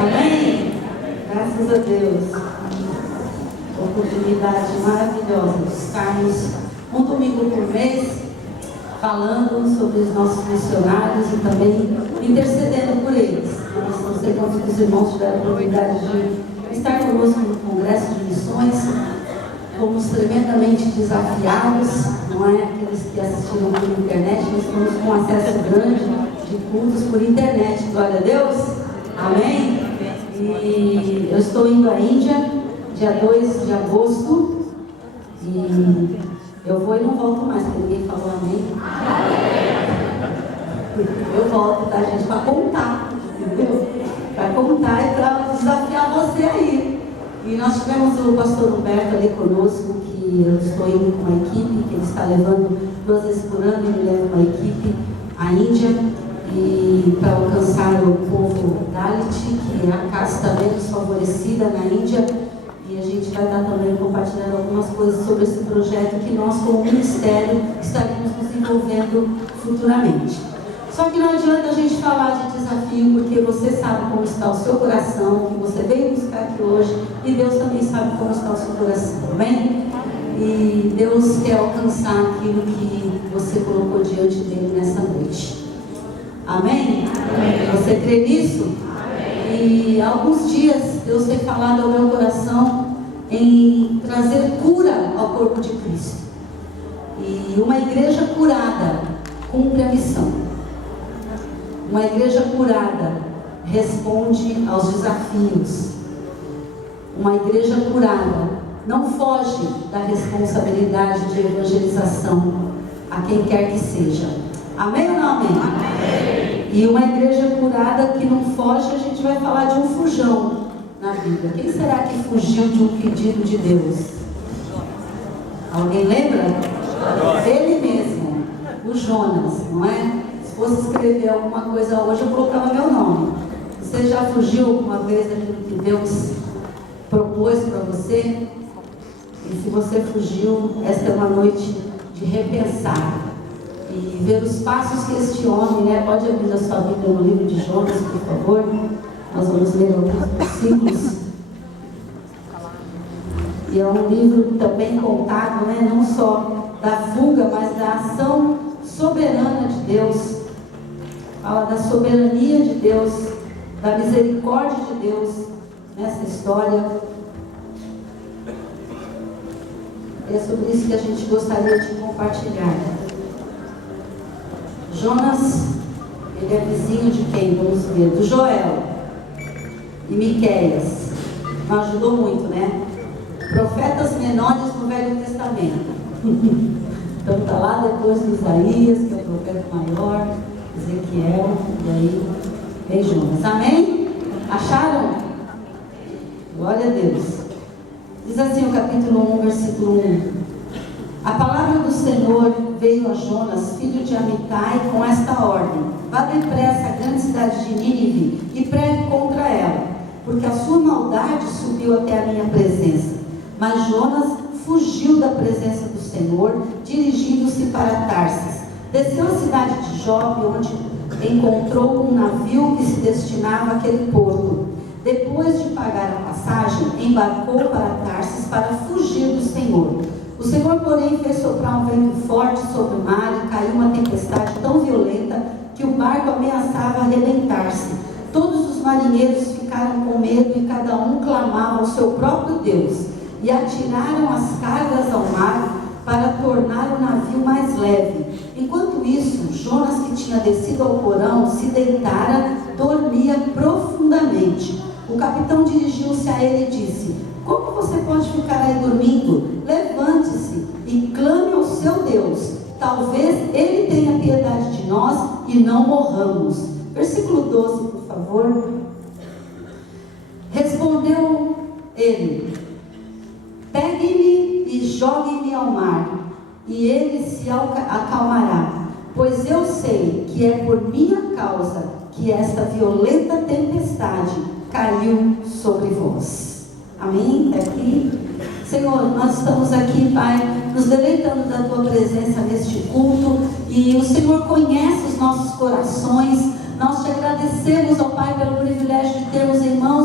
Amém? Graças a Deus. Oportunidade maravilhosa de estarmos um domingo por mês falando sobre os nossos missionários e também intercedendo por eles. Nós não sei quantos dos irmãos tiveram a oportunidade de estar conosco no Congresso de Missões. Fomos tremendamente desafiados, não é? Aqueles que assistiram por internet, nós estamos com acesso grande de cultos por internet, glória a Deus, amém? E eu estou indo à Índia, dia 2 de agosto, e eu vou e não volto mais, porque ninguém falou amém. Eu volto, tá, gente, para contar, entendeu? Para contar e para desafiar você aí. E nós tivemos o pastor Humberto ali conosco, que eu estou indo com uma equipe, que ele está levando 2 vezes por ano, ele leva uma equipe à Índia, e para alcançar o povo Dalit, que é a casta menos favorecida na Índia. E a gente vai estar também compartilhando algumas coisas sobre esse projeto que nós, como ministério, estaremos nos envolvendo futuramente. Só que não adianta a gente falar de desafio, porque você sabe como está o seu coração, que você veio buscar aqui hoje, e Deus também sabe como está o seu coração, amém? E Deus quer alcançar aquilo que você colocou diante dele nessa noite. Amém? Amém. Você crê nisso? Amém. E há alguns dias Deus tem falado ao meu coração em trazer cura ao corpo de Cristo. E uma igreja curada cumpre a missão. Uma igreja curada responde aos desafios. Uma igreja curada não foge da responsabilidade de evangelização a quem quer que seja. Amém ou não amém? Amém. E uma igreja curada que não foge, a gente vai falar de um fujão na Bíblia. Quem será que fugiu de um pedido de Deus? Alguém lembra? Ele mesmo, o Jonas, não é? Se fosse escrever alguma coisa hoje, eu colocava meu nome. Você já fugiu alguma vez daquilo que Deus propôs para você? E se você fugiu, esta é uma noite de repensar e ver os passos que este homem, né? Pode abrir a sua Bíblia no livro de Jonas, por favor. Nós vamos ler alguns versículos. E é um livro também contado, né? Não só da fuga, mas da ação soberana de Deus. Fala da soberania de Deus, da misericórdia de Deus nessa história. E é sobre isso que a gente gostaria de compartilhar. Jonas, ele é vizinho de quem? Vamos ver, do Joel e Miqueias. Não ajudou muito, né? Profetas menores no Velho Testamento. Então está lá depois de Isaías, que é o profeta maior, Ezequiel, e aí vem Jonas. Amém? Acharam? Glória a Deus. Diz assim o capítulo 1, versículo 1. A palavra do Senhor veio a Jonas, filho de Amitai, com esta ordem: vá depressa à grande cidade de Nínive e pregue contra ela, porque a sua maldade subiu até a minha presença. Mas Jonas fugiu da presença do Senhor, dirigindo-se para Tarsis. Desceu à cidade de Jope, onde encontrou um navio que se destinava àquele porto. Depois de pagar a passagem, embarcou para Tarsis para fugir do Senhor. O Senhor, porém, fez soprar um vento forte sobre o mar e caiu uma tempestade tão violenta que o barco ameaçava arrebentar-se. Todos os marinheiros ficaram com medo e cada um clamava ao seu próprio Deus. E atiraram as cargas ao mar para tornar o navio mais leve. Enquanto isso, Jonas, que tinha descido ao porão, se deitara, dormia profundamente. O capitão dirigiu-se a ele e disse: como você pode ficar aí dormindo? Levante-se e clame ao seu Deus. Talvez ele tenha piedade de nós e não morramos. Versículo 12, por favor. Respondeu ele: pegue-me e jogue-me ao mar, e ele se acalmará, pois eu sei que é por minha causa que esta violenta tempestade caiu sobre vós. Amém? Aqui, Senhor, nós estamos aqui, Pai, nos deleitando da Tua presença neste culto, e o Senhor conhece os nossos corações. Nós te agradecemos, ó Pai, pelo privilégio de termos em mãos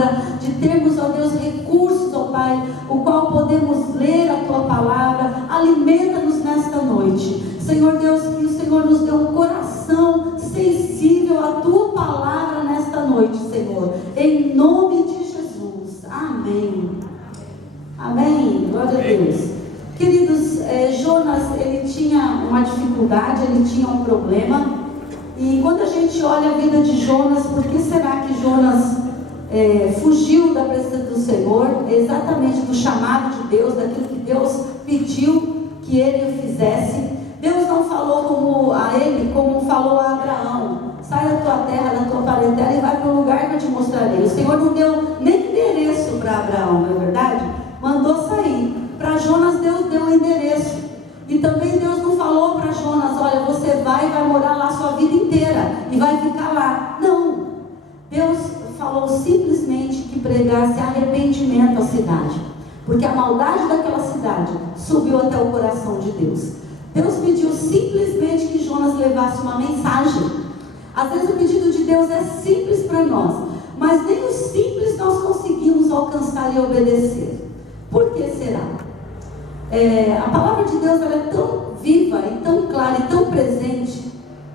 palavra, de termos, ó Deus, recursos, ó Pai, o qual podemos ler a Tua palavra. Alimenta-nos nesta noite, Senhor Deus, que o Senhor nos dê um coração sensível à Tua palavra nesta noite, Senhor, em nome de Jesus, amém. Amém, glória a Deus. Queridos, Jonas, ele tinha uma dificuldade, ele tinha um problema. E quando a gente olha a vida de Jonas, por que será que Jonas fugiu da presença do Senhor? Exatamente do chamado de Deus, daquilo que Deus pediu que ele fizesse. Deus não falou a ele como falou a Abraão: sai da tua terra, da tua parentela e vai para um lugar que eu te mostrarei. O Senhor não deu nem endereço para Abraão, não é verdade? Mandou sair. Para Jonas, Deus deu um endereço. E também Deus não falou para Jonas: olha, você vai morar lá a sua vida inteira e vai ficar lá. Não. Deus falou simplesmente que pregasse arrependimento à cidade, porque a maldade daquela cidade subiu até o coração de Deus. Deus pediu simplesmente que Jonas levasse uma mensagem. Às vezes o pedido de Deus é simples para nós, mas nem o simples nós conseguimos alcançar e obedecer. Por que será? A palavra de Deus, ela é tão viva e tão clara e tão presente,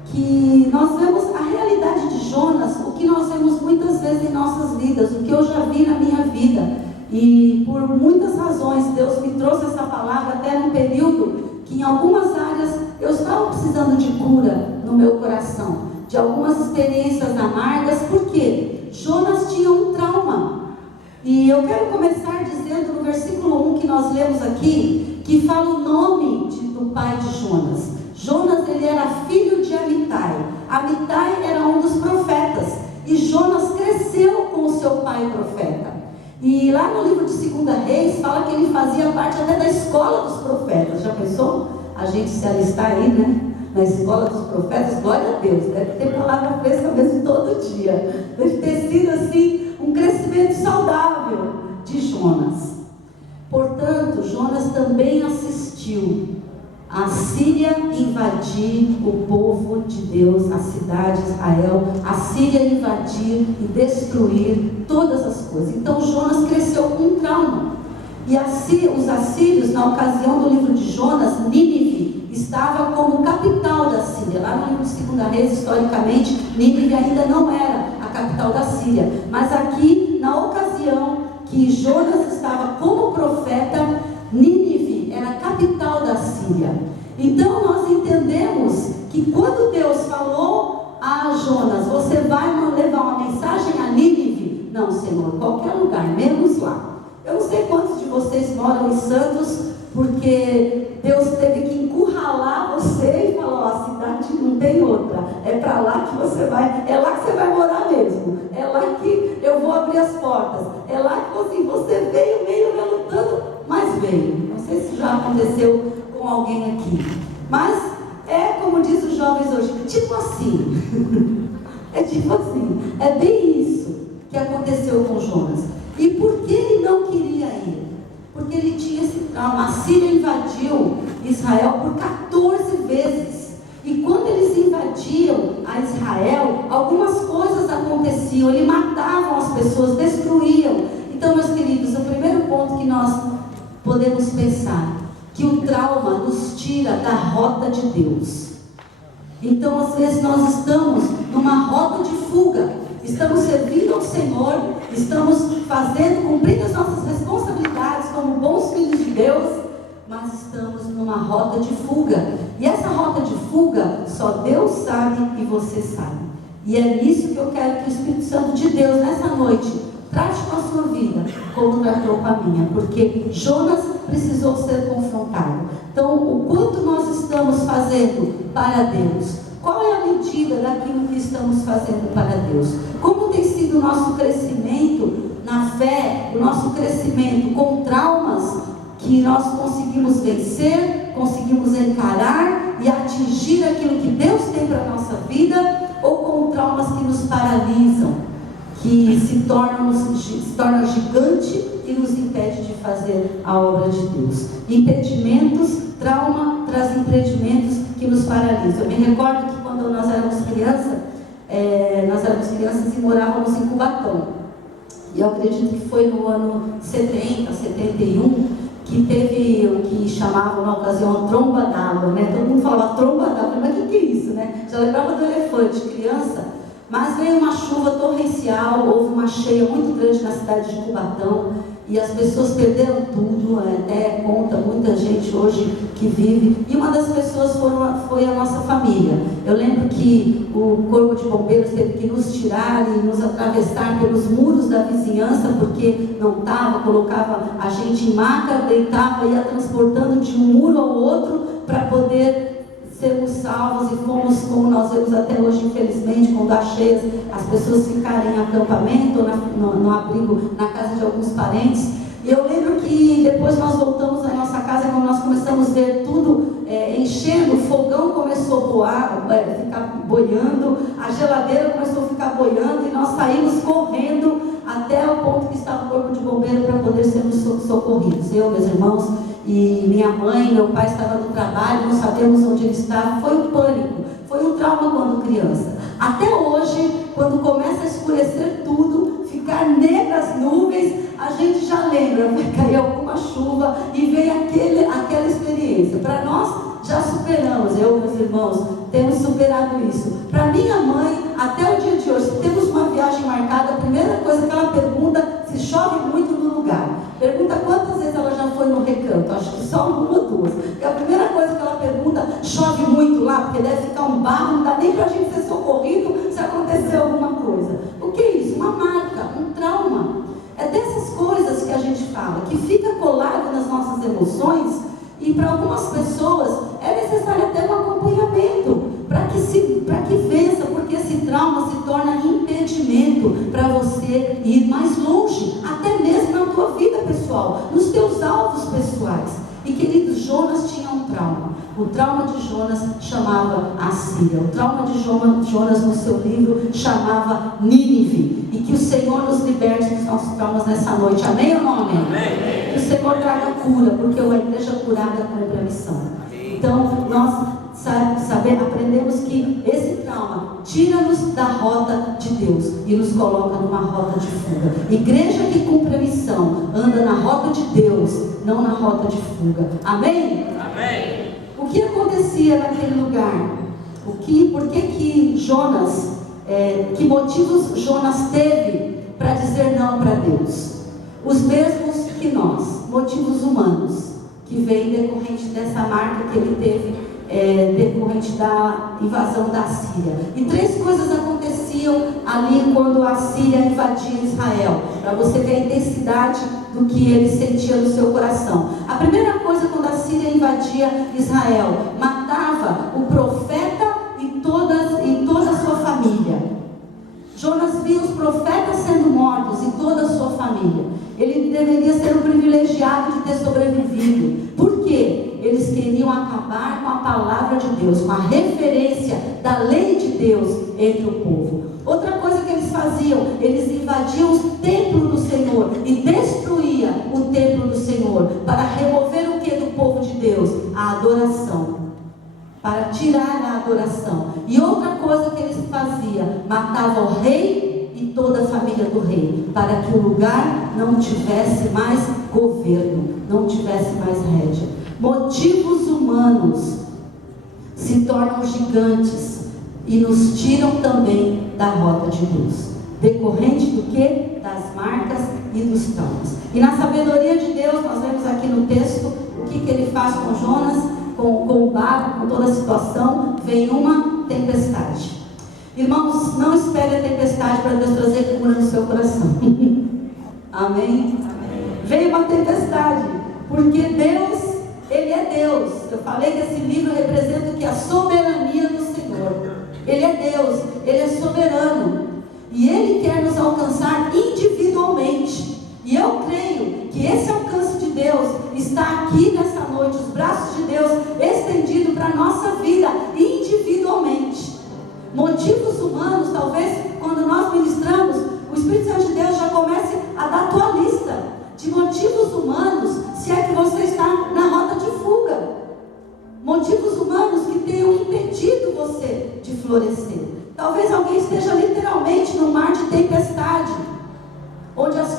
que nós vemos a realidade de Jonas, o que nós vemos muitas vezes em nossas vidas, o que eu já vi na minha vida. E por muitas razões Deus me trouxe essa palavra até num período que em algumas áreas eu estava precisando de cura no meu coração, de algumas experiências amargas, porque Jonas tinha um trauma. E eu quero começar dizendo no versículo 1 que nós lemos aqui, que fala o nome do pai de Jonas. Jonas, ele era filho de Amitai. Amitai era um dos profetas, e Jonas cresceu com o seu pai profeta. E lá no livro de 2 Reis, fala que ele fazia parte até da escola dos profetas. Já pensou? A gente se alistar aí, né? Na escola dos profetas, glória a Deus. Deve ter palavra fresca mesmo todo dia. Deve ter sido assim, um crescimento saudável de Jonas. Portanto, Jonas também assistiu a Síria invadir o povo de Deus, a cidade de Israel, a Síria invadir e destruir todas as coisas. Então Jonas cresceu com um trauma. E os assírios, na ocasião do livro de Jonas, Nínive estava como capital da Síria. Lá no livro de 2 Reis, historicamente, Nínive ainda não era a capital da Síria. Mas aqui, na ocasião que Jonas estava como profeta, Nínive era a capital da Síria. Então nós entendemos que quando Deus falou a Jonas: você vai levar uma mensagem a Nínive? Não, Senhor, qualquer lugar, menos lá. Eu não sei quantos de vocês moram em Santos, porque Deus teve que encurralar você e falou: a cidade não tem outra, é para lá que você vai, é lá que você vai morar mesmo, é lá que eu vou abrir as portas, é lá que você veio meio relutando, mas veio. Não sei se já aconteceu com alguém aqui, mas é como diz os jovens hoje, tipo assim. É tipo assim, é bem isso que aconteceu com Jonas. E por que ele não queria ir? Porque ele tinha esse trauma. A Síria invadiu Israel por 14 vezes. E quando eles invadiam a Israel, algumas coisas aconteciam. Eles matavam as pessoas, destruíam. Então, meus queridos, o primeiro ponto que nós podemos pensar, que o trauma nos tira da rota de Deus. Então, às vezes nós estamos numa rota de fuga. Estamos servindo ao Senhor, estamos cumprindo as nossas responsabilidades como bons filhos de Deus, mas estamos numa rota de fuga. E essa rota de fuga, só Deus sabe e você sabe. E é nisso que eu quero que o Espírito Santo de Deus, nessa noite, trate com a sua vida, como tratou com a minha. Porque Jonas precisou ser confrontado. Então, o quanto nós estamos fazendo para Deus? Qual é a medida daquilo que estamos fazendo para Deus? Como tem sido o nosso crescimento na fé, o nosso crescimento com traumas que nós conseguimos vencer, conseguimos encarar e atingir aquilo que Deus tem para a nossa vida, ou com traumas que nos paralisam, que se torna gigante e nos impede de fazer a obra de Deus. Impedimentos, trauma traz impedimentos que nos paralisam. Eu me recordo que quando nós éramos crianças e morávamos em Cubatão. E eu acredito que foi no ano 70, 71, que teve o que chamavam na ocasião a tromba d'água, né? Todo mundo falava tromba d'água, mas o que é isso, né? Já lembrava do elefante, criança. Mas veio uma chuva torrencial, houve uma cheia muito grande na cidade de Cubatão, e as pessoas perderam tudo, até conta muita gente hoje que vive, e uma das pessoas foi a nossa família. Eu lembro que o corpo de bombeiros teve que nos tirar e nos atravessar pelos muros da vizinhança, porque não estava, colocava a gente em maca, deitava, ia transportando de um muro ao outro para poder sermos salvos, e fomos, como nós vemos até hoje, infelizmente, quando há cheias, as pessoas ficarem em acampamento ou no abrigo na casa de alguns parentes. E eu lembro que depois nós voltamos à nossa casa, quando nós começamos a ver tudo enchendo, o fogão começou a boar, ficar boiando, a geladeira começou a ficar boiando, e nós saímos correndo até o ponto que estava o corpo de bombeiro para poder sermos socorridos. Eu, meus irmãos e minha mãe, meu pai estava no trabalho, não sabemos onde ele estava. Foi um pânico, foi um trauma quando criança. Até hoje, quando começa a escurecer tudo, ficar negras nuvens, a gente já lembra, vai cair alguma chuva, e vem aquela experiência. Para nós, já superamos, eu e meus irmãos, temos superado isso. Para minha mãe, até o dia de hoje, se temos uma viagem marcada, a primeira coisa que ela pergunta, se chove muito no lugar. Pergunta quantas vezes ela já foi no Recanto, acho que só uma ou duas. E a primeira coisa que ela pergunta, chove muito lá, porque deve ficar um barro, não dá nem para a gente ser socorrido se acontecer alguma coisa. O que é isso? Uma marca, um trauma. É dessas coisas que a gente fala, que fica colado nas nossas emoções, e para algumas pessoas é necessário até um acompanhamento para que vença, porque esse trauma se torna impedimento para você ir mais longe, até mesmo na tua vida pessoal, nos teus alvos pessoais. E queridos, Jonas tinha um trauma. O trauma de Jonas chamava Assíria. O trauma de Jonas no seu livro chamava Nínive. E que o Senhor nos liberte dos nossos traumas nessa noite. Amém ou não amém? Amém. Que o Senhor traga cura, porque uma igreja curada cumpre a missão. Então, nós aprendemos que esse trauma tira-nos da rota de Deus e nos coloca numa rota de fuga. Igreja que cumpre a missão anda na rota de Deus, não na rota de fuga. Amém? Amém. O que acontecia naquele lugar? Por que Jonas, que motivos Jonas teve para dizer não para Deus? Os mesmos que nós, motivos humanos, que vêm decorrente dessa marca que ele teve, decorrente da invasão da Síria. E três coisas aconteciam ali quando a Síria invadia Israel, para você ver a intensidade do que ele sentia no seu coração. A primeira coisa, quando a Síria invadia Israel, matava o profeta e toda a sua família. Jonas viu os profetas sendo mortos e toda a sua família. Ele deveria ser um privilegiado de ter sobrevivido. Por quê? Eles queriam acabar com a palavra de Deus, com a referência da lei de Deus entre o povo. Outra coisa que eles faziam, eles invadiam o templo do Senhor e destruíam o templo do Senhor para remover o que do povo de Deus? A adoração. Para tirar a adoração. E outra coisa que eles faziam, matava o rei e toda a família do rei, para que o lugar não tivesse mais governo, não tivesse mais rédea. Motivos humanos se tornam gigantes e nos tiram também da rota de Deus. Decorrente do que? Das marcas e dos traumas. E na sabedoria de Deus, nós vemos aqui no texto, o que ele faz com Jonas, com o barco, com toda a situação. Vem uma tempestade. Irmãos, não espere a tempestade para Deus trazer cura no seu coração. Amém? Veio uma tempestade, porque Deus, Ele é Deus. Eu falei que esse livro representa o que? A soberania do Senhor. Ele é Deus, Ele é soberano. E Ele quer nos alcançar individualmente. E eu creio que esse alcance de Deus está aqui nessa noite, os braços de Deus estendidos para a nossa vida individualmente. Motivos humanos, talvez quando nós ministramos, o Espírito Santo de Deus já comece a dar a tua lista de motivos humanos, se é que você está na rota de fuga. Motivos humanos que tenham impedido você de florescer. Talvez alguém esteja literalmente no mar de tempestade, onde as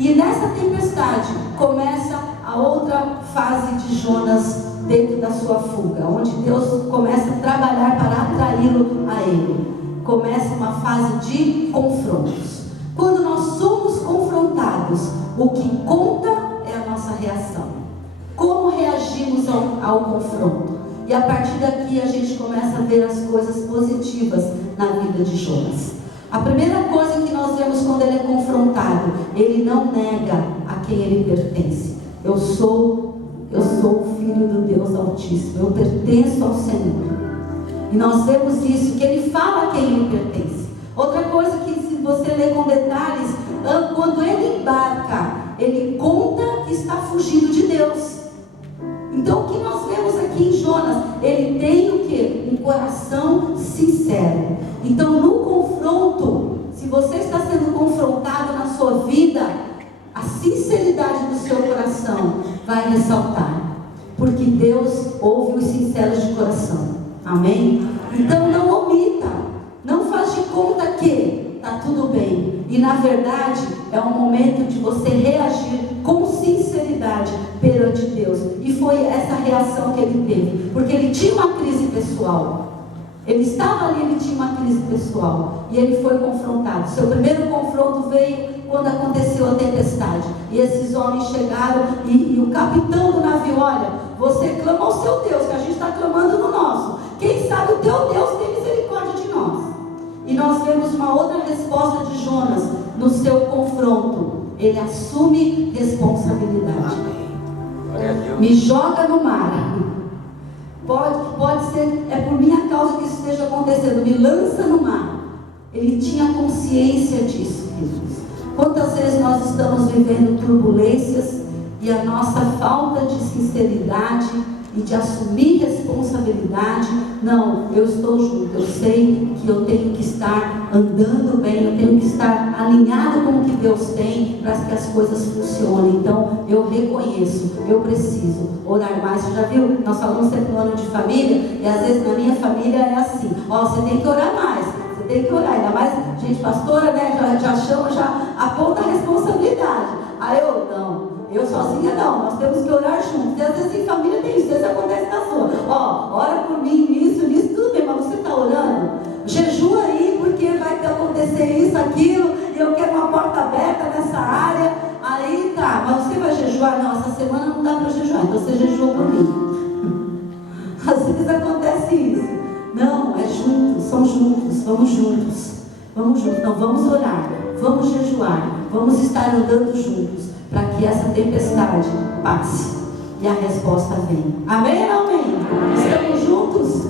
E nessa tempestade começa a outra fase de Jonas dentro da sua fuga, onde Deus começa a trabalhar para atraí-lo a ele. Começa uma fase de confrontos. Quando nós somos confrontados, o que conta é a nossa reação. Como reagimos ao confronto? E a partir daqui a gente começa a ver as coisas positivas na vida de Jonas. A primeira coisa que nós vemos quando ele é confrontado, ele não nega a quem ele pertence. Eu sou o filho do Deus Altíssimo, eu pertenço ao Senhor. E nós vemos isso, que ele fala a quem ele pertence. Outra coisa que, se você ler com detalhes, quando ele embarca, ele conta que está fugindo de Deus. Então o que nós vemos aqui em Jonas? Ele tem o quê? Um coração sincero. Então no confronto, se você está sendo confrontado na sua vida, a sinceridade do seu coração vai ressaltar. Porque Deus ouve os sinceros de coração. Amém? Então não omita. Não faz de conta que está tudo bem. E na verdade é um momento de você reagir com sinceridade perante Deus. E foi essa reação que ele teve. Porque ele tinha uma crise pessoal. Ele estava ali, ele tinha uma crise pessoal. E ele foi confrontado. Seu primeiro confronto veio quando aconteceu a tempestade. E esses homens chegaram e o capitão do navio: olha, você clama ao seu Deus, que a gente está clamando no nosso. Quem sabe o teu Deus tem misericórdia de nós. E nós vemos uma outra resposta de Jonas no seu confronto. Ele assume responsabilidade. Me joga no mar. Pode ser, é por minha causa que isso esteja acontecendo. Me lança no mar. Ele tinha consciência disso, queridos. Quantas vezes nós estamos vivendo turbulências e a nossa falta de sinceridade e de assumir responsabilidade? Não, eu estou junto, eu sei que eu tenho que estar andando bem, eu tenho que estar alinhado com o que Deus tem para que as coisas funcionem. Então eu reconheço, eu preciso orar mais. Você já viu? Nós falamos sempre no ano de família, e às vezes na minha família é assim: ó, você tem que orar mais, você tem que orar. Ainda mais gente pastora, né, já chama, já aponta a responsabilidade. Aí eu sozinha não, nós temos que orar juntos. E às vezes em família tem isso, às vezes acontece na sua. Ó, ora por mim, nisso, tudo bem, mas você está orando? Jejua aí, porque vai acontecer isso, aquilo, e eu quero uma porta aberta nessa área. Aí tá, mas você vai jejuar? Não, essa semana não dá para jejuar, então você jejua por mim. Às vezes acontece isso. Não, é juntos, são juntos, vamos juntos. Vamos juntos, não, vamos orar, vamos jejuar, vamos estar andando juntos, para que essa tempestade passe e a resposta venha. Amém ou não amém? Estamos juntos?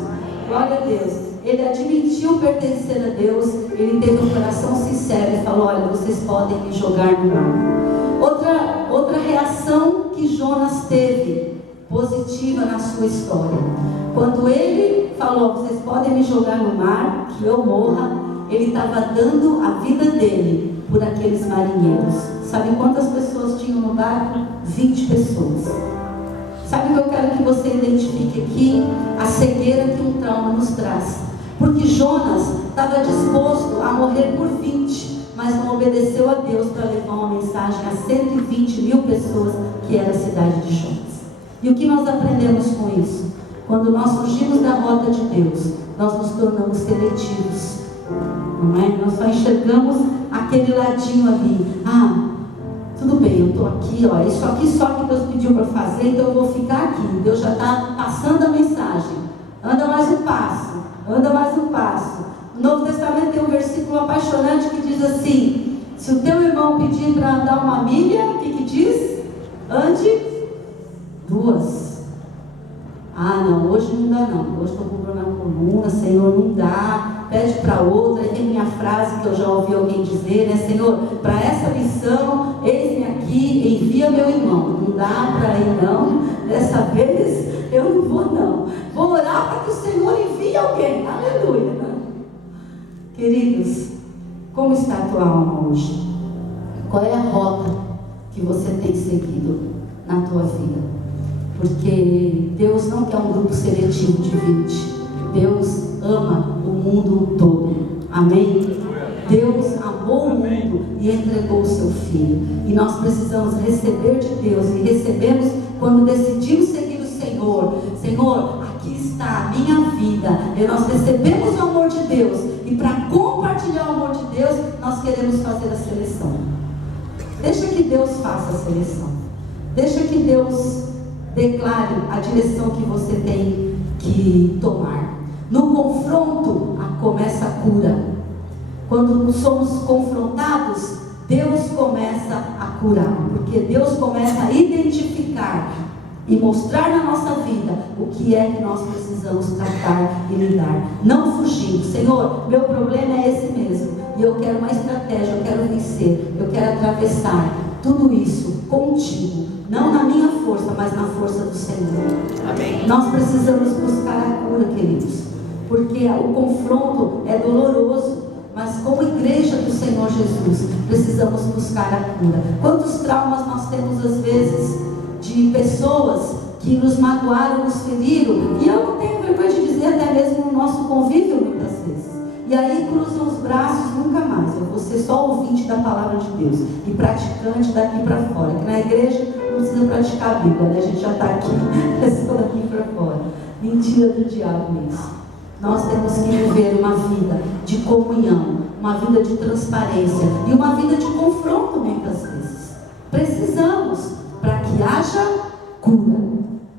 Glória a Deus. Ele admitiu pertencer a Deus. Ele teve um coração sincero e falou: olha, vocês podem me jogar no mar. Outra reação que Jonas teve positiva na sua história, quando ele falou: vocês podem me jogar no mar, que eu morra, ele estava dando a vida dele por aqueles marinheiros. Sabe quantas pessoas tinham no barco? 20 pessoas. Sabe o que eu quero que você identifique aqui? A cegueira que um trauma nos traz. Porque Jonas estava disposto a morrer por 20, mas não obedeceu a Deus para levar uma mensagem a 120 mil pessoas, que era a cidade de Jonas. E o que nós aprendemos com isso? Quando nós fugimos da rota de Deus, nós nos tornamos seletivos. Não é? Nós só enxergamos aquele ladinho ali. Tudo bem, eu estou aqui, ó, isso aqui só que Deus pediu para fazer, então eu vou ficar aqui. Deus já está passando a mensagem. Anda mais um passo, anda mais um passo. No Novo Testamento tem um versículo apaixonante que diz assim: se o teu irmão pedir para andar uma milha, o que diz? Ande 2. Não, hoje não dá não, hoje estou com dor na coluna, Senhor, não dá. Pede para outra. Aí tem minha frase que eu já ouvi alguém dizer, né? Senhor, para essa missão, eis-me aqui, envia meu irmão. Não dá para ir não, dessa vez eu não vou não. Vou orar para que o Senhor envie alguém. Aleluia. Queridos, como está a tua alma hoje? Qual é a rota que você tem seguido na tua vida? Porque Deus não quer um grupo seletivo de 20. Deus ama o mundo todo. Amém? Deus amou o mundo e entregou o seu Filho. filho. E nós precisamos receber de Deus, e recebemos quando decidimos seguir o Senhor. Senhor, aqui está a minha vida. E nós recebemos o amor de Deus, e para compartilhar o amor de Deus, nós queremos fazer a seleção. Deixa que Deus faça a seleção. Deixa que Deus declare a direção que você tem que tomar. No confronto, começa a cura. Quando somos confrontados, Deus começa a curar, porque Deus começa a identificar e mostrar na nossa vida o que é que nós precisamos tratar e lidar, não fugindo. Senhor, meu problema é esse mesmo, e eu quero uma estratégia, eu quero vencer, eu quero atravessar tudo isso contigo, não na minha força, mas na força do Senhor. Amém. Nós precisamos buscar a cura, queridos, porque o confronto é doloroso, mas como igreja do Senhor Jesus, precisamos buscar a cura. Quantos traumas nós temos às vezes de pessoas que nos magoaram, nos feriram, e eu não tenho vergonha de dizer, até mesmo no nosso convívio muitas vezes, e aí cruzam os braços, nunca mais. Eu vou ser só ouvinte da palavra de Deus e praticante daqui para fora, que na igreja não precisa praticar a Bíblia, né? A gente já está aqui, é só daqui para fora. Mentira do diabo isso. Nós temos que viver uma vida de comunhão, uma vida de transparência e uma vida de confronto muitas vezes. Precisamos, para que haja cura,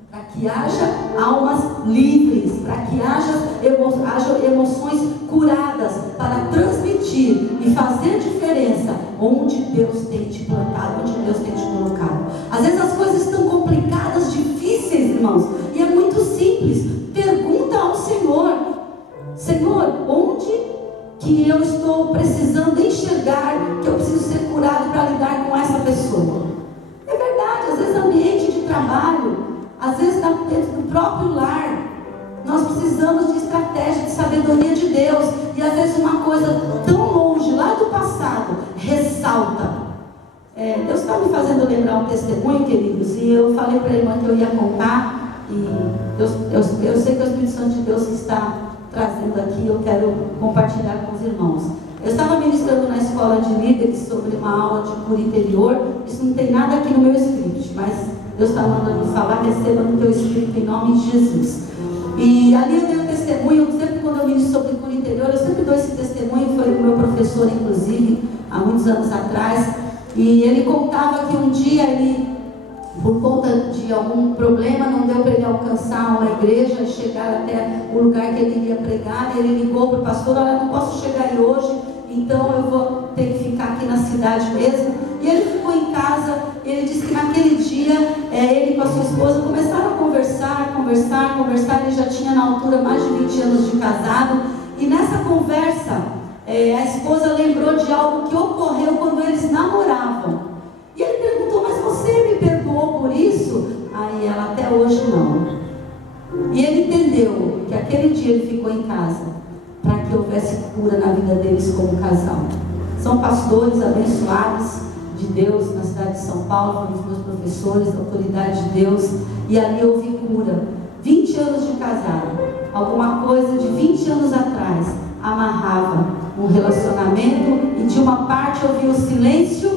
para que haja almas livres, para que haja emoções curadas, para transmitir e fazer diferença onde Deus tem te plantado, onde Deus tem te colocado. Às vezes as coisas estão complicadas, difíceis, irmãos, e é muito simples. Pergunta ao Senhor: Senhor, onde que eu estou precisando enxergar que eu preciso ser curado para lidar com essa pessoa? É verdade, às vezes ambiente de trabalho, às vezes dentro do próprio lar, nós precisamos de estratégia, de sabedoria de Deus, e às vezes uma coisa tão longe, lá do passado, ressalta. Deus está me fazendo lembrar um testemunho, queridos, e eu falei para a irmã que eu ia contar, e eu sei que o Espírito Santo de Deus está trazendo aqui, eu quero compartilhar com os irmãos. Eu estava ministrando na escola de líderes sobre uma aula de cura interior. Isso não tem nada aqui no meu script, mas Deus está mandando falar, receba no teu espírito em nome de Jesus. E ali eu dei um testemunho, sempre quando eu ministro sobre cura interior, eu sempre dou esse testemunho, foi com o meu professor, inclusive, há muitos anos atrás, e ele contava que um dia ele, por conta de algum problema, não deu para ele alcançar uma igreja, chegar até o lugar que ele iria pregar, e ele ligou para o pastor: olha, não posso chegar aí hoje, então eu vou ter que ficar aqui na cidade mesmo. E ele ficou em casa. Ele disse que naquele dia, ele com a sua esposa começaram a conversar, ele já tinha na altura mais de 20 anos de casado, e nessa conversa, a esposa lembrou de algo que ocorreu quando eles namoravam. E ele perguntou: mas você me perdoou por isso? Aí ela: até hoje não. E ele entendeu que aquele dia ele ficou em casa para que houvesse cura na vida deles como casal. São pastores abençoados de Deus na cidade de São Paulo, foram os meus professores, a autoridade de Deus, e ali houve cura. 20 anos de casado, alguma coisa de 20 anos atrás amarrava um relacionamento, e de uma parte houve o silêncio,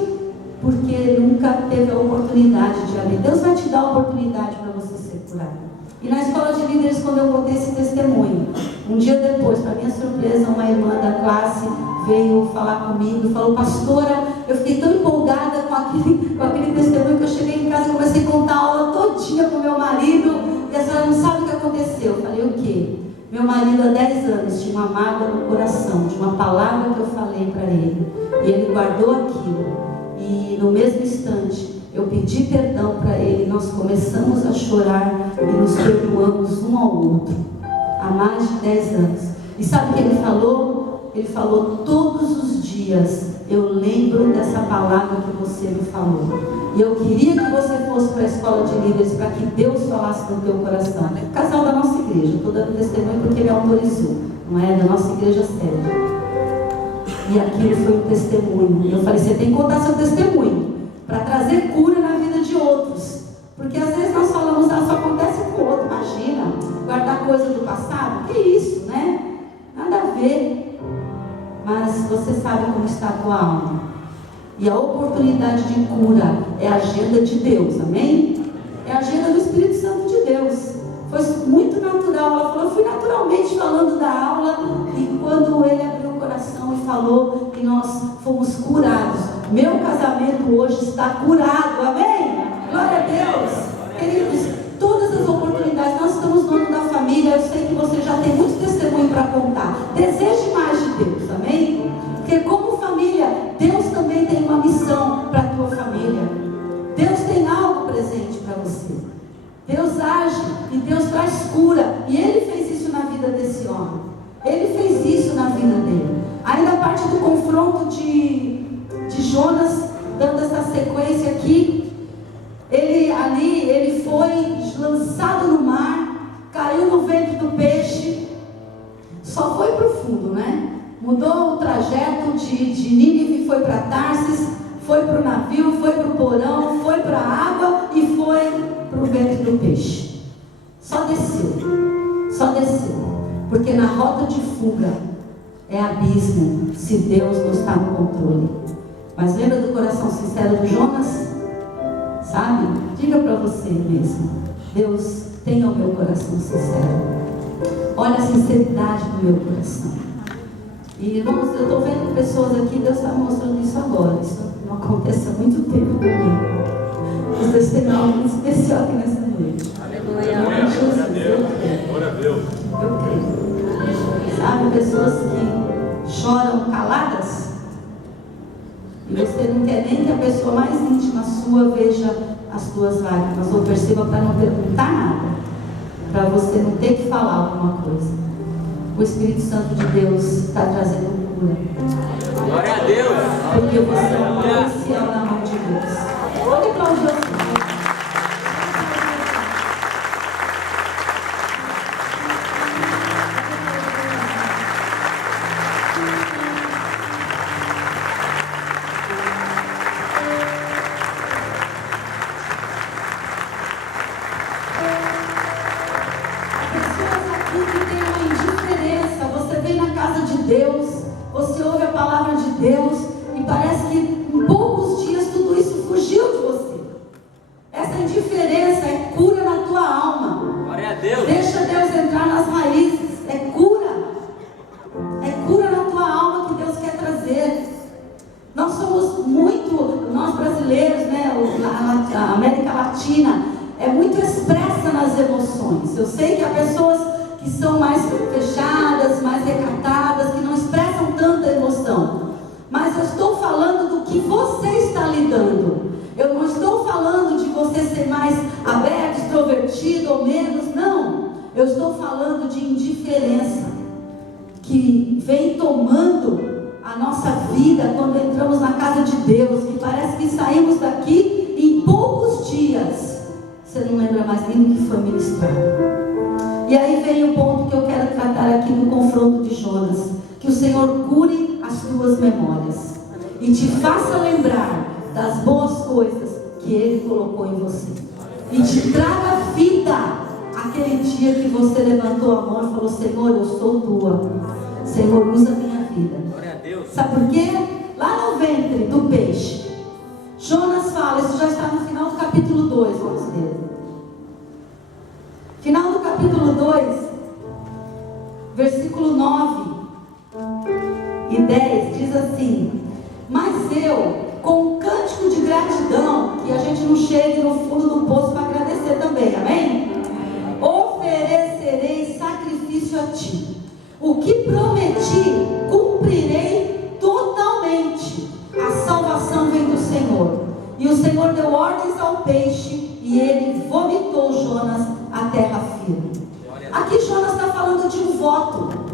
porque nunca teve a oportunidade de abrir. Deus vai te dar a oportunidade para você ser curado. E na escola de líderes, quando eu contei esse testemunho, um dia depois, para minha surpresa, uma irmã da classe veio falar comigo e falou: pastora, eu fiquei tão empolgada com aquele testemunho que eu cheguei em casa e comecei a contar a aula todinha para o meu marido, e a senhora não sabe o que aconteceu. Eu falei: o quê? Meu marido há 10 anos tinha uma mágoa no coração de uma palavra que eu falei para ele, e ele guardou aquilo. E no mesmo instante, eu pedi perdão para ele, nós começamos a chorar e nos perdoamos um ao outro, há mais de 10 anos. E sabe o que ele falou? Ele falou: todos os dias eu lembro dessa palavra que você me falou. E eu queria que você fosse para a escola de líderes, para que Deus falasse no teu coração. O casal da nossa igreja, estou dando testemunho porque ele autorizou, não é da nossa igreja séria. E aquilo foi um testemunho. E eu falei: você tem que contar seu testemunho para trazer cura na vida de outros. Porque às vezes nós falamos: só acontece com o outro. Imagina, guardar coisa do passado? Que isso, né? Nada a ver. Mas você sabe como está a tua alma. E a oportunidade de cura é a agenda de Deus, amém? É a agenda do Espírito Santo de Deus. Foi muito natural. Ela falou, eu fui naturalmente falando da aula, e quando ele abriu o coração e falou que nós fomos curados, meu casamento hoje está curado, amém? Glória a Deus. Queridos, todas as oportunidades, nós estamos no ano da família, eu sei que você já tem muito testemunho para contar. Deseje mais de Deus, amém? Porque como família, Deus também tem uma missão para a tua família. Deus tem algo presente para você. Deus age e Deus traz cura. E Ele fez isso na vida desse homem. Ele fez isso na vida dele. Ainda a parte do confronto de Jonas, dando essa sequência aqui. Ele foi lançado no mar, caiu no ventre do peixe, só foi para o fundo, né? Mudou o trajeto de Nínive, foi para Tarsis, foi para o navio, foi para o porão, foi para a água e foi para o ventre do peixe. Só desceu, porque na rota de fuga é abismo, se Deus não está no controle. Mas lembra do coração sincero de Jonas? Sabe? Diga para você mesmo, Deus, tenha o meu coração sincero. Olha a sinceridade do meu coração. E irmãos, eu estou vendo pessoas aqui, Deus está mostrando isso agora. Isso não acontece há muito tempo comigo. Vocês têm algo muito especial aqui nessa noite. Aleluia. Glória a Deus. Eu creio. Sabe, pessoas que choram caladas. E você não quer nem que a pessoa mais íntima sua veja as tuas lágrimas, ou perceba, para não perguntar nada, para você não ter que falar alguma coisa. O Espírito Santo de Deus está trazendo cura. Glória a Deus. Porque você é um potencial na mão de Deus. Pode aplaudir o Senhor. Deus, e parece que em poucos dias tudo isso fugiu de você. Essa indiferença é cura na tua alma. Glória a Deus. Deixa Deus entrar nas raízes. É cura na tua alma que Deus quer trazer. Nós somos muito, nós brasileiros, né, a América Latina é muito expressa nas emoções. Eu sei que há pessoas que são mais fechadas, mais recatadas, que não expressam tanta emoção. Mas eu estou falando do que você está lidando. Eu não estou falando de você ser mais aberto, extrovertido ou menos. Não. Eu estou falando de indiferença que vem tomando a nossa vida quando entramos na casa de Deus. Que parece que saímos daqui em poucos dias. Você não lembra mais nem do que foi ministrado. E aí vem o ponto que eu quero tratar aqui no confronto de Jonas. Que o Senhor cure as tuas memórias e te faça lembrar das boas coisas que Ele colocou em você, e te traga vida aquele dia que você levantou a mão e falou: Senhor, eu sou tua, Senhor, usa a minha vida. Glória a Deus. Sabe por quê? Lá no ventre do peixe, Jonas fala, isso já está no final do capítulo 2, vamos ver. Final do capítulo 2, versículo 9 e 10, diz assim: mas eu, com um cântico de gratidão, que a gente não chegue no fundo do poço para agradecer também, amém? Oferecerei sacrifício a ti. O que prometi, cumprirei totalmente. A salvação vem do Senhor. E o Senhor deu ordens ao peixe, e ele vomitou Jonas à terra firme. Aqui Jonas está falando de um voto.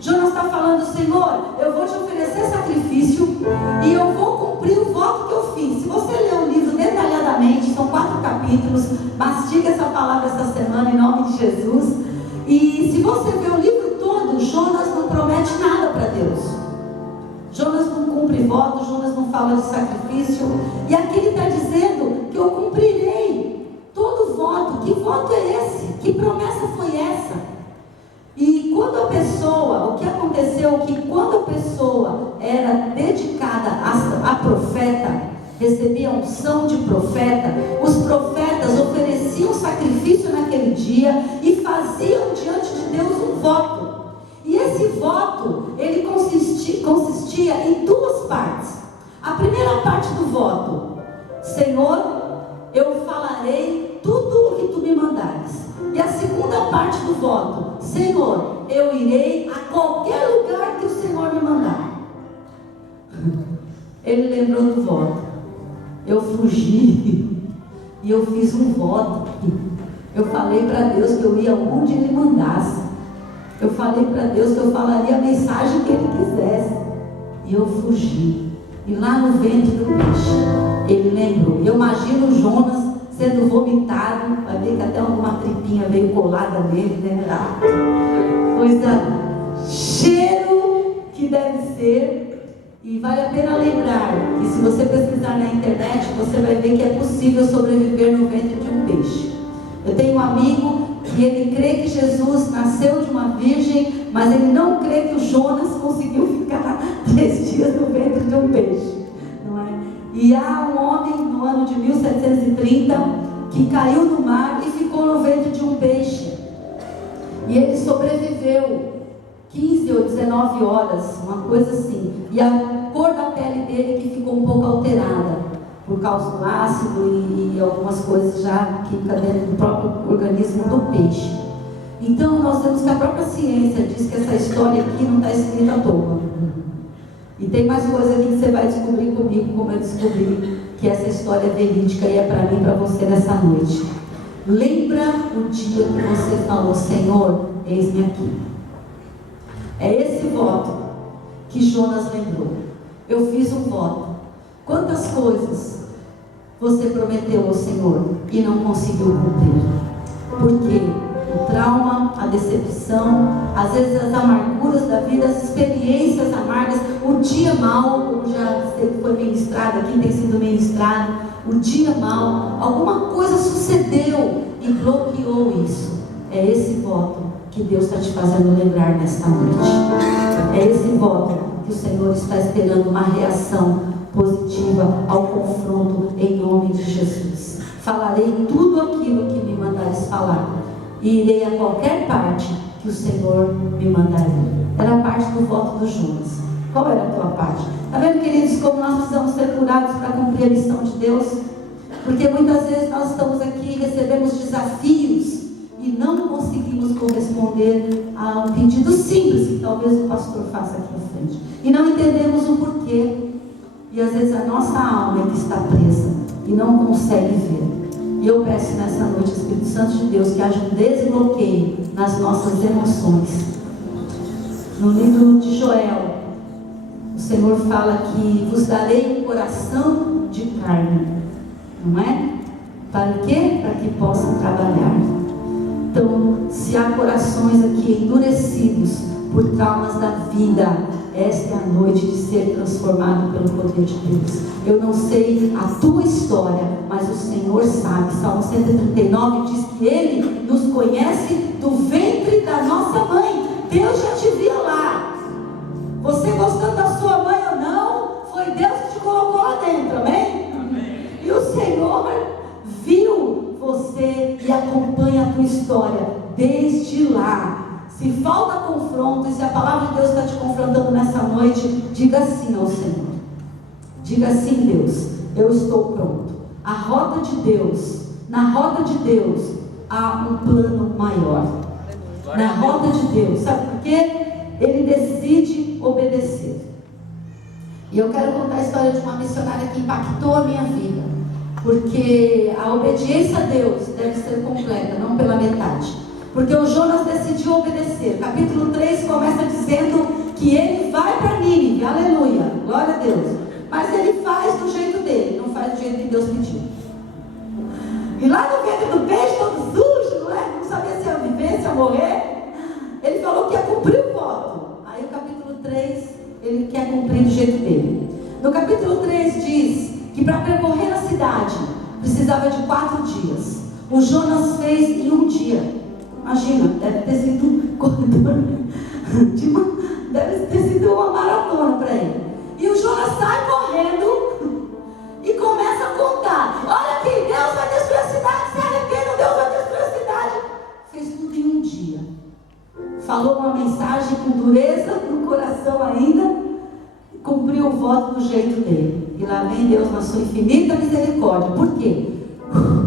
Jonas está falando: Senhor, eu vou te oferecer sacrifício e eu vou cumprir o voto que eu fiz. Se você ler o livro detalhadamente, são 4 capítulos, mastiga essa palavra essa semana em nome de Jesus. E se você ver o livro todo, Jonas não promete nada para Deus. Jonas não cumpre voto, Jonas não fala de sacrifício. E aqui ele está dizendo que eu cumprirei todo voto. Que voto é esse? Que promessa foi essa? E quando a pessoa, o que acontece? aconteceu que quando a pessoa era dedicada a profeta, recebia a unção de profeta, os profetas ofereciam sacrifício naquele dia e faziam diante de Deus um voto. E esse voto, ele consistia em duas partes. A primeira parte do voto: Senhor, eu falarei tudo o que tu me mandares. E a segunda parte do voto: Senhor, eu irei a qualquer lugar que o Senhor me mandar. Ele lembrou do voto. Eu fugi e eu fiz um voto. Eu falei para Deus que eu ia onde Ele mandasse. Eu falei para Deus que eu falaria a mensagem que Ele quisesse. E eu fugi. E lá no ventre do peixe, Ele lembrou. Eu imagino Jonas sendo vomitado. Vai ver que até alguma tripinha veio colada nele, né? Coisa, cheiro que deve ser. E vale a pena lembrar que se você pesquisar na internet, você vai ver que é possível sobreviver no ventre de um peixe. Eu tenho um amigo que ele crê que Jesus nasceu de uma virgem, mas ele não crê que o Jonas conseguiu ficar 3 dias no ventre de um peixe, não é? E há um homem no ano de 1730 que caiu no mar e ficou no ventre de um peixe. E ele sobreviveu 15 ou 19 horas, uma coisa assim. E a cor da pele dele que ficou um pouco alterada por causa do ácido e algumas coisas já químicas dentro do próprio organismo do peixe. Então nós vemos que a própria ciência diz que essa história aqui não está escrita à toa. E tem mais coisa aqui que você vai descobrir comigo, como eu descobri que essa história é verídica e é para mim e para você nessa noite. Lembra o dia que você falou: Senhor, eis-me aqui. É esse voto que Jonas lembrou. Eu fiz um voto. Quantas coisas você prometeu ao Senhor e não conseguiu cumprir? Porque o trauma, a decepção, às vezes as amarguras da vida, as experiências amargas, o dia mau, como já foi ministrado aqui, tem sido ministrado, o dia mau, alguma coisa sucedeu e bloqueou isso. É esse voto que Deus está te fazendo lembrar nesta noite. É esse voto que o Senhor está esperando uma reação positiva ao confronto em nome de Jesus. Falarei tudo aquilo que me mandares falar e irei a qualquer parte que o Senhor me mandaria. Era a parte do voto do Jonas. Qual era a tua parte? Está vendo, queridos, como nós precisamos ser curados para cumprir a missão de Deus? Porque muitas vezes nós estamos aqui e recebemos desafios e não conseguimos corresponder a um pedido simples que talvez o pastor faça aqui à frente. E não entendemos o porquê. E às vezes a nossa alma é que está presa e não consegue ver. E eu peço nessa noite, Espírito Santo de Deus, que haja um desbloqueio nas nossas emoções. No livro de Joel, o Senhor fala que vos darei um coração de carne. Não é? Para quê? Para que possam trabalhar. Então, se há corações aqui endurecidos por traumas da vida, esta é a noite de ser transformado pelo poder de Deus. Eu não sei a tua história, mas o Senhor sabe. Salmo 139 diz que Ele nos conhece do ventre da nossa mãe. Deus já te via lá. Você gostando da sua mãe ou não, foi Deus que te colocou lá dentro, amém? Amém. E o Senhor viu você e acompanha a tua história desde lá. Se falta confronto, e se a palavra de Deus está te confrontando nessa noite, diga sim ao Senhor. Diga sim, Deus, eu estou pronto. A rota de Deus, na rota de Deus, há um plano maior. Na rota de Deus, sabe por quê? Ele decide obedecer. E eu quero contar a história de uma missionária que impactou a minha vida. Porque a obediência a Deus deve ser completa, não pela metade. Porque o Jonas decidiu obedecer. Capítulo 3 começa dizendo que ele vai para Nínive. Aleluia, glória a Deus. Mas ele faz do jeito dele, não faz do jeito que Deus pediu. E lá no ventre do peixe, todo sujo, não é? Não sabia se ia viver, se ia morrer. Ele falou que ia cumprir o voto. Aí o capítulo 3, ele quer cumprir do jeito dele. No capítulo 3 diz que para percorrer a cidade precisava de 4 dias. O Jonas fez em um dia. Imagina, deve ter sido um corredor Deve ter sido uma maratona para ele. E o Jonas sai correndo e começa a contar. Olha aqui, Deus vai destruir a cidade, se arrependam, Deus vai destruir a cidade. Fez tudo em um dia. Falou uma mensagem com dureza no coração ainda, cumpriu o voto do jeito dele. E lá vem Deus na sua infinita misericórdia. Por quê?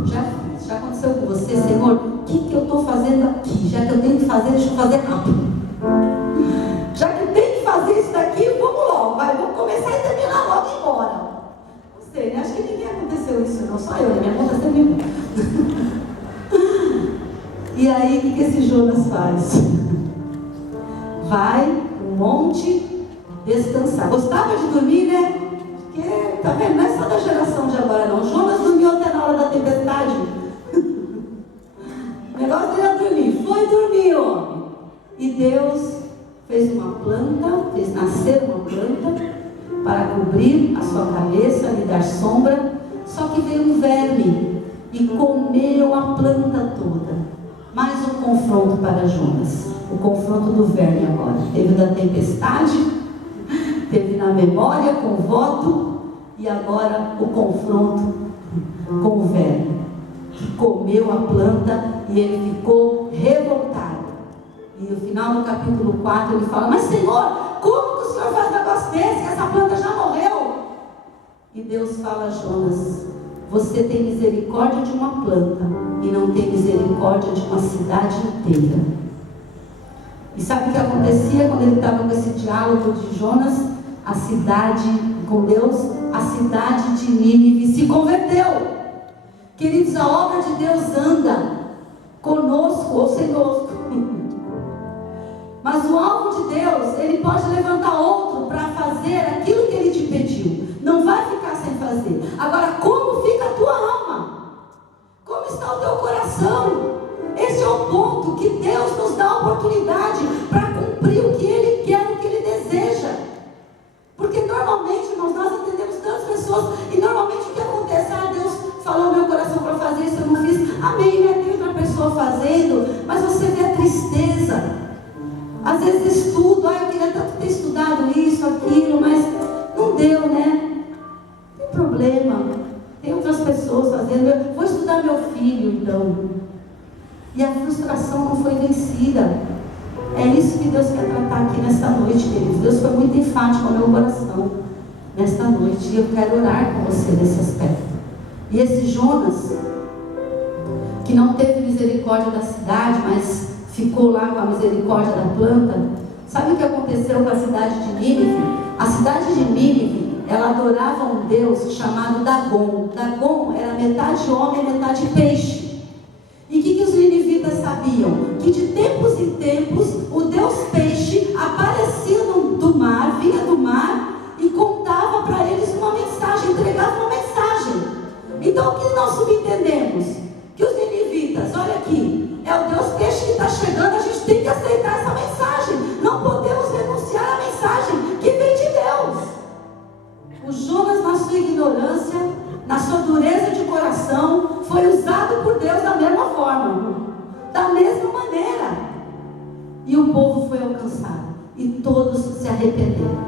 Já aconteceu com você, Senhor? O que eu estou fazendo aqui? Já que eu tenho que fazer, deixa eu fazer rápido. Já que tem que fazer isso daqui, vamos logo, vamos começar e terminar logo e ir embora. Não sei, né? Acho que ninguém aconteceu isso, não, só eu, minha conta sempre boa. E aí, o que esse Jonas faz? Vai um monte descansar. Gostava de dormir, né? Porque, tá vendo? Não é só da geração de agora, não. Jonas dormiu até na hora da tempestade. O negócio dele é dormir. Foi dormir, homem. E Deus fez uma planta, fez nascer uma planta para cobrir a sua cabeça, lhe dar sombra. Só que veio um verme e comeu a planta toda. Mais um confronto para Jonas. O confronto do verme agora. Teve da tempestade, teve na memória com o voto, e agora o confronto com o verme, que comeu a planta e ele ficou revoltado. E no final do capítulo 4 ele fala: mas Senhor, como que o Senhor faz um negócio desse? Que essa planta já morreu. E Deus fala a Jonas: você tem misericórdia de uma planta e não tem misericórdia de uma cidade inteira. E sabe o que acontecia quando ele estava com esse diálogo de Jonas? A cidade com Deus, a cidade de Nínive se converteu. Queridos, a obra de Deus anda conosco ou sem conosco. Mas o alvo de Deus, ele pode levantar outro para fazer aquilo que ele te pediu. Não vai ficar sem fazer. Agora, como fica a tua alma? Como está o teu coração? Esse é o ponto que Deus nos dá a oportunidade para cumprir o que Ele quer, o que Ele deseja. Porque normalmente, irmãos, nós atendemos tantas pessoas e normalmente o que acontece? Deus falou no meu coração para fazer isso, eu não fiz. Amém, né? Tem outra pessoa fazendo, mas você vê a tristeza. Às vezes estudo, eu queria tanto ter estudado isso, aquilo, mas não deu, né? Não tem problema. Tem outras pessoas fazendo. Eu vou estudar meu filho, então. E a frustração não foi vencida. É isso que Deus quer tratar aqui nesta noite, queridos. Deus foi muito enfático ao meu coração nesta noite. E eu quero orar com você nesse aspecto. E esse Jonas, que não teve misericórdia da cidade, mas ficou lá com a misericórdia da planta. Sabe o que aconteceu com a cidade de Nínive? A cidade de Nínive, ela adorava um deus chamado Dagon. Dagon era metade homem e metade peixe. E o que os ninivitas sabiam? Que de tempos em tempos o deus peixe aparecia do mar, vinha do mar e contava para eles uma mensagem, entregava uma mensagem. Então o que nós subentendemos? Que os ninivitas, olha aqui, é o deus peixe que está chegando, a gente tem que aceitar essa mensagem. Não podemos renunciar à mensagem que vem de Deus. O Jonas, na sua ignorância, na sua dureza de coração, foi usado por Deus da mesma forma, da mesma maneira. E o povo foi alcançado, e todos se arrependeram.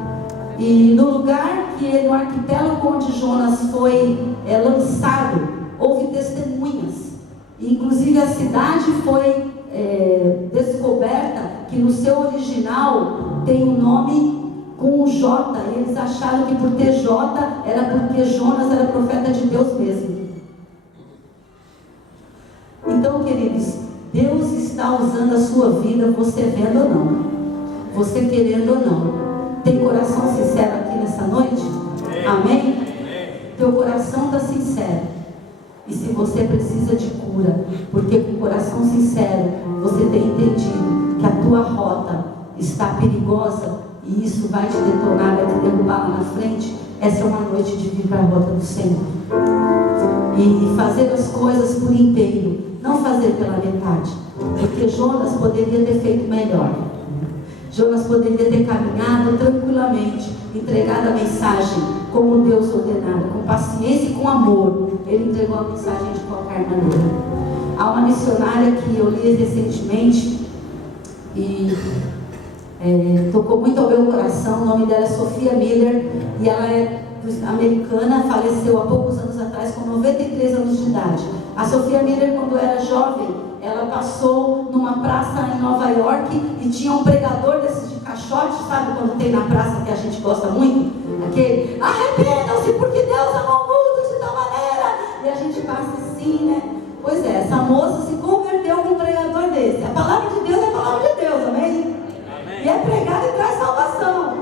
E no lugar que no arquipélago onde Jonas foi lançado, houve testemunhas. E, inclusive a cidade foi descoberta que no seu original tem um nome com o J. Eles acharam que por ter J era porque Jonas era profeta de Deus mesmo. Então, queridos, Deus está usando a sua vida, você vendo ou não, você querendo ou não. Tem coração sincero aqui nessa noite? Amém? Teu coração está sincero. E se você precisa de cura, porque com o coração sincero você tem entendido que a tua rota está perigosa e isso vai te detonar, vai te derrubar lá na frente, essa é uma noite de vir para a rota do Senhor. E fazer as coisas por inteiro, não fazer pela metade. Porque Jonas poderia ter feito melhor. Jonas poderia ter caminhado tranquilamente, entregado a mensagem como Deus ordenara, com paciência e com amor. Ele entregou a mensagem de qualquer maneira. Há uma missionária que eu li recentemente e tocou muito ao meu coração. O nome dela é Sophia Miller e ela é americana, faleceu há poucos anos atrás com 93 anos de idade. A Sophia Miller, quando era jovem, ela passou numa praça em Nova York e tinha um pregador desses de caixote, sabe quando tem na praça que a gente gosta muito? Aquele, arrependam-se porque Deus amou o mundo de tal maneira. E a gente passa assim, né? Pois é, essa moça se converteu com um pregador desse. A palavra de Deus é a palavra de Deus, amém? E é pregada e traz salvação.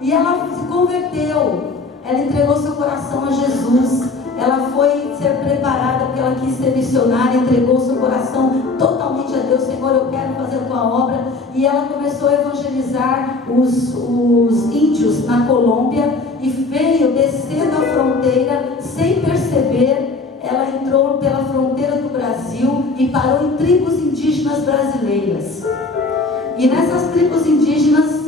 E ela se converteu. Ela entregou seu coração a Jesus. Ela foi ser preparada porque ela quis ser missionária, entregou seu coração totalmente a Deus. Senhor, eu quero fazer a tua obra. E ela começou a evangelizar os índios na Colômbia e veio descendo a fronteira sem perceber. Ela entrou pela fronteira do Brasil e parou em tribos indígenas brasileiras. E nessas tribos indígenas,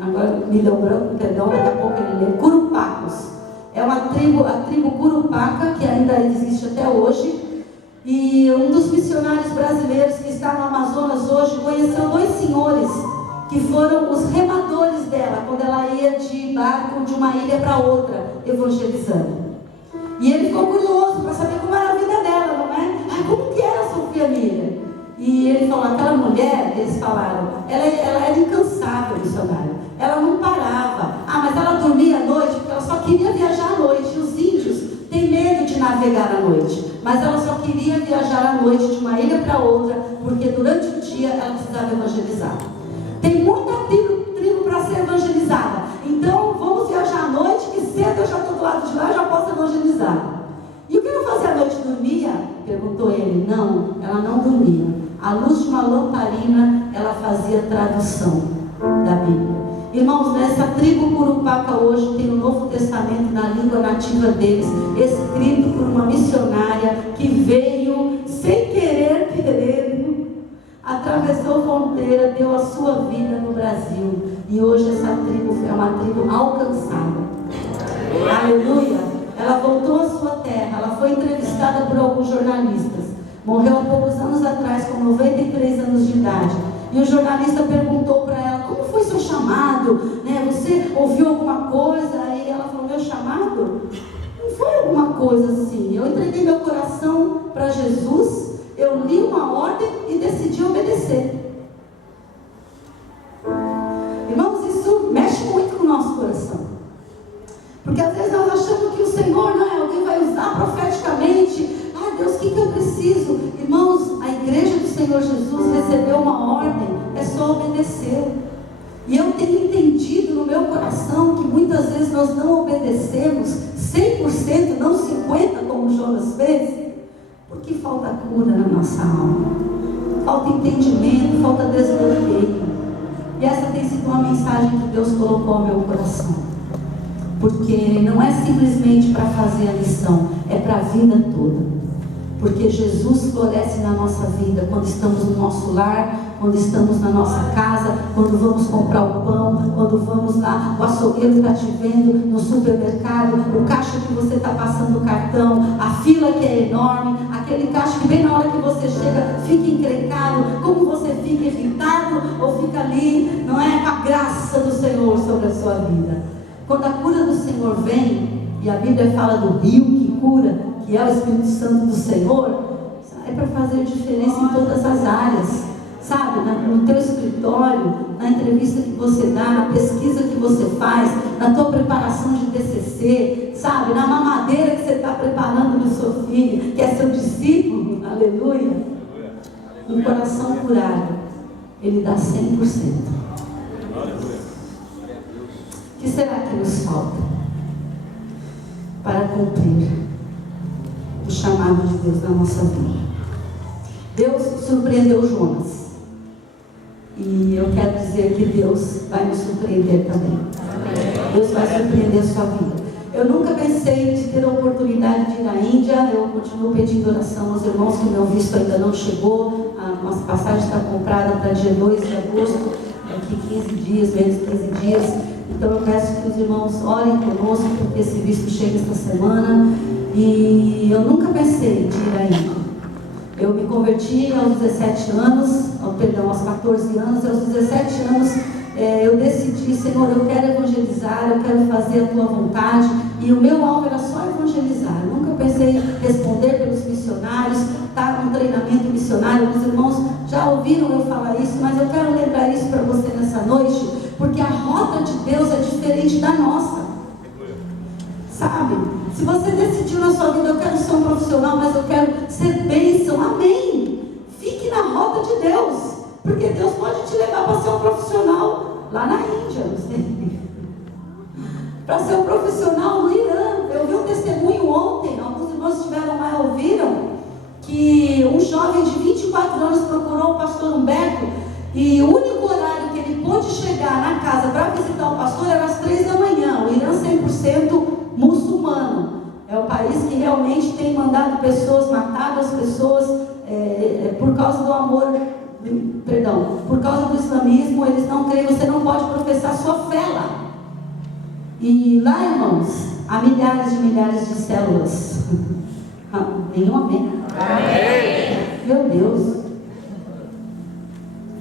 agora me deu branco, perdão, daqui a pouco ele lê, Curupacos. É uma tribo, a tribo Curupaca, que ainda existe até hoje. E um dos missionários brasileiros que está no Amazonas hoje conheceu 2 senhores que foram os remadores dela, quando ela ia de barco de uma ilha para outra, evangelizando. E ele ficou curioso para saber como era a vida dela, não é? Como que era a Sophia Miller? E ele falou, aquela mulher, eles falaram, ela era incansável, missionário. Ela não parava. Mas ela dormia à noite porque ela só queria viajar à noite. E os índios têm medo de navegar à noite. Mas ela só queria viajar à noite de uma ilha para outra, porque durante o dia ela precisava evangelizar. Tem muita tribo para ser evangelizada. Então vamos viajar à noite, que cedo eu já estou do lado de lá e já posso evangelizar. E o que ela fazia à noite? Dormia? Perguntou ele. Não, ela não dormia. À luz de uma lamparina, ela fazia tradução da Bíblia. Irmãos, nessa tribo Curupaca hoje tem o Novo Testamento na língua nativa deles, escrito por uma missionária que veio sem querer, atravessou a fronteira, deu a sua vida no Brasil. E hoje essa tribo é uma tribo alcançada. Aleluia! Ela voltou à sua terra, ela foi entrevistada por alguns jornalistas. Morreu há poucos anos atrás, com 93 anos de idade. E o jornalista perguntou para ela, como foi seu chamado? Você ouviu alguma coisa? Aí ela falou, meu chamado? Não foi alguma coisa assim. Eu entreguei meu coração para Jesus, eu li uma ordem e decidi obedecer. Irmãos, isso mexe muito com o nosso coração. Porque às vezes nós achamos que o Senhor, alguém vai usar profeticamente. Deus, o que eu preciso? Irmãos, a igreja do Senhor Jesus recebeu uma ordem, é só obedecer. E eu tenho entendido no meu coração que muitas vezes nós não obedecemos 100%, não 50% como Jonas fez, porque falta cura na nossa alma, falta entendimento, falta desbloqueio. E essa tem sido uma mensagem que Deus colocou ao meu coração, porque não é simplesmente para fazer a lição, é para a vida toda. Porque Jesus floresce na nossa vida quando estamos no nosso lar, quando estamos na nossa casa, quando vamos comprar o pão, quando vamos lá, o açougueiro está te vendo no supermercado, o caixa que você está passando o cartão, a fila que é enorme, aquele caixa que bem na hora que você chega fica encrencado, como você fica irritado ou fica ali, não é? Com a graça do Senhor sobre a sua vida. Quando a cura do Senhor vem, e a Bíblia fala do rio que cura, que é o Espírito Santo do Senhor, é para fazer diferença em todas as áreas, sabe? No teu escritório, na entrevista que você dá, na pesquisa que você faz, na tua preparação de TCC, sabe? Na mamadeira que você está preparando no seu filho, que é seu discípulo, aleluia. Um coração curado, ele dá 100%. O que será que nos falta para cumprir o chamado de Deus na nossa vida? Deus surpreendeu Jonas, e eu quero dizer que Deus vai nos surpreender também. Deus vai surpreender a sua vida. Eu nunca pensei de ter a oportunidade de ir à Índia. Eu continuo pedindo oração aos irmãos que meu visto ainda não chegou. A nossa passagem está comprada para dia 2 de agosto, daqui 15 dias, menos 15 dias. Então eu peço que os irmãos orem conosco, porque esse visto chega esta semana. E eu nunca pensei de ir à Índia. Eu me converti aos 17 anos, aos 14 anos, e aos 17 Senhor, eu quero evangelizar, eu quero fazer a tua vontade, e o meu alvo era só evangelizar. Eu nunca pensei em responder pelos missionários, estar num treinamento missionário. Os irmãos já ouviram eu falar isso, mas eu quero lembrar isso para você nessa noite, porque a rota de Deus é diferente da nossa. Sabe? Se você decidiu na sua vida, eu quero ser um profissional, mas eu quero ser bênção, amém. Fique na rota de Deus, porque Deus pode te levar para ser um profissional lá na Índia, não sei. Para ser um profissional no Irã. Eu vi um testemunho ontem, alguns irmãos estiveram lá e ouviram, que um jovem de 24 anos procurou o pastor Humberto, e o único horário que ele pôde chegar na casa para visitar o pastor era às 3 da manhã. O Irã 100% muçulmano, é o país que realmente tem mandado pessoas, matado as pessoas por causa do amor, por causa do islamismo. Eles não creem, você não pode professar sua fé lá. E lá, irmãos, há milhares de células. Nenhum amém? Amém. Meu Deus,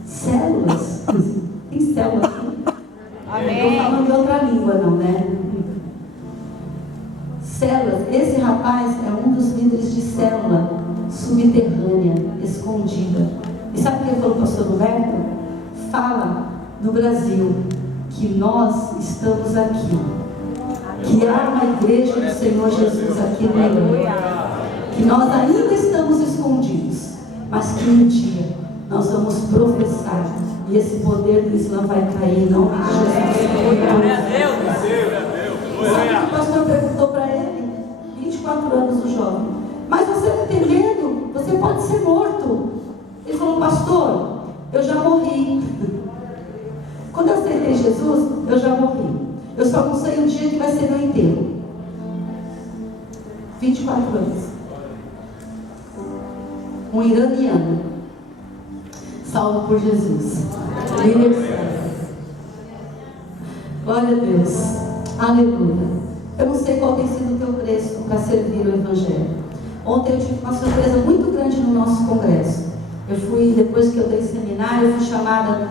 células, tem células aqui? Amém. Não estou falando de outra língua não, né? Células. Esse rapaz é um dos líderes de célula subterrânea, escondida. E sabe o que ele falou, pastor Roberto? Fala no Brasil que nós estamos aqui, que há uma igreja do Senhor Jesus aqui no Irã, que nós ainda estamos escondidos, mas que um dia nós vamos professar e esse poder do Islã vai cair em nome de Jesus. Sabe o que o pastor perguntou para ele? 24 anos, o jovem. Mas você não tem medo? Você pode ser morto. Ele falou, pastor, eu já morri. Quando eu aceitei Jesus, eu já morri. Eu só não sei o dia que vai ser meu enterro. 24 anos. Um iraniano, salvo por Jesus. Glória a Deus. Aleluia. Eu não sei qual tem sido o teu preço para servir o Evangelho. Ontem eu tive uma surpresa muito grande no nosso congresso. Eu fui, depois que eu dei seminário, eu fui chamada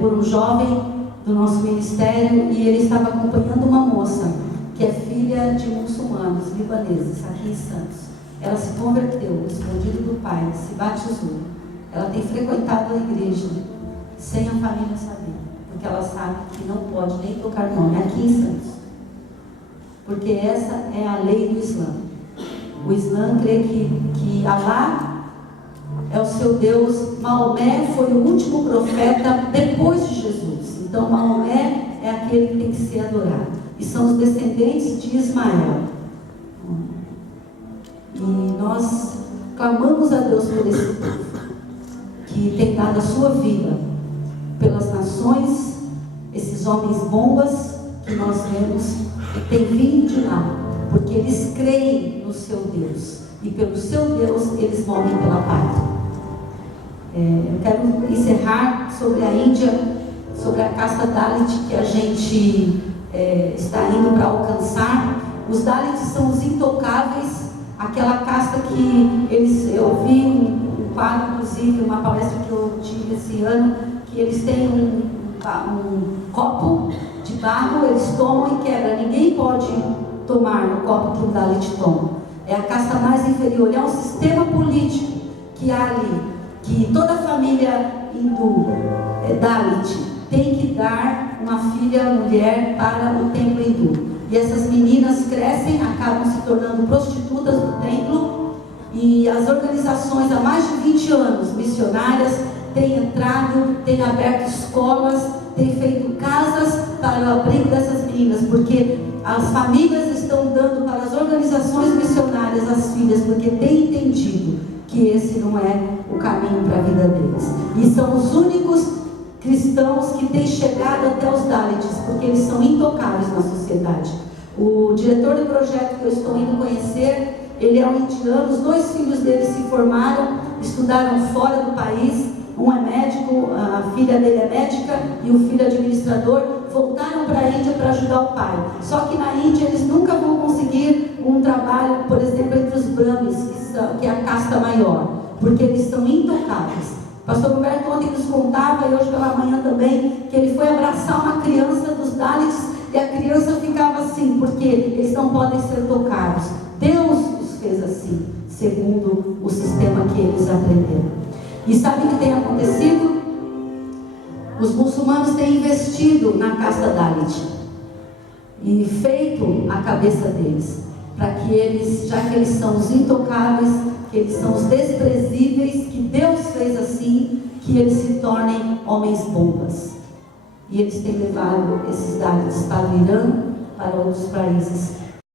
por um jovem do nosso ministério, e ele estava acompanhando uma moça que é filha de muçulmanos libaneses aqui em Santos. Ela se converteu, escondido do pai, se batizou. Ela tem frequentado a igreja sem a família saber, porque ela sabe que não pode nem tocar nome aqui em Santos, porque essa é a lei do Islã. O Islã crê que Alá é o seu Deus. Maomé foi o último profeta depois de Jesus. Então Maomé é aquele que tem que ser adorado, e são os descendentes de Ismael. E nós clamamos a Deus por esse povo que tem dado a sua vida pelas nações, esses homens bombas que nós vemos, que têm vindo de lá, porque eles creem no seu Deus, e pelo seu Deus eles morrem pela pátria. Eu quero encerrar sobre a Índia, sobre a casta Dalit que a gente está indo para alcançar. Os Dalits são os intocáveis, aquela casta que eu vi um quadro, inclusive, uma palestra que eu tive esse ano, que eles têm um copo de barro, eles tomam e quebram. Ninguém pode tomar no copo que o Dalit toma. É a casta mais inferior, é um sistema político que há ali, que toda família hindu, Dalit, tem que dar uma filha, mulher, para o templo hindu. E essas meninas crescem, acabam se tornando prostitutas do templo, e as organizações há mais de 20 anos, missionárias, têm entrado, têm aberto escolas, têm feito casas para o abrigo dessas meninas, porque as famílias estão dando para as organizações missionárias as filhas, porque têm entendido que esse não é o caminho para a vida deles. E são os únicos cristãos que têm chegado até os Dalits, porque eles são intocáveis na sociedade. O diretor do projeto que eu estou indo conhecer, ele é um indiano, os 2 filhos dele se formaram, estudaram fora do país, um é médico, a filha dele é médica e o filho é administrador, voltaram para a Índia para ajudar o pai. Só que na Índia eles nunca vão conseguir um trabalho, por exemplo, entre os Brahmins, que é a casta maior, porque eles são intocáveis. Pastor Roberto ontem nos contava, e hoje pela manhã também, que ele foi abraçar uma criança dos Dalits, e a criança ficava assim, porque eles não podem ser tocados. Deus os fez assim, segundo o sistema que eles aprenderam. E sabe o que tem acontecido? Os muçulmanos têm investido na casta Dalit e feito a cabeça deles, para que eles, já que eles são os intocáveis, que eles são os desprezíveis, que Deus fez assim, que eles se tornem homens bombas. E eles têm levado esses Dalits para o Irã, para outros países.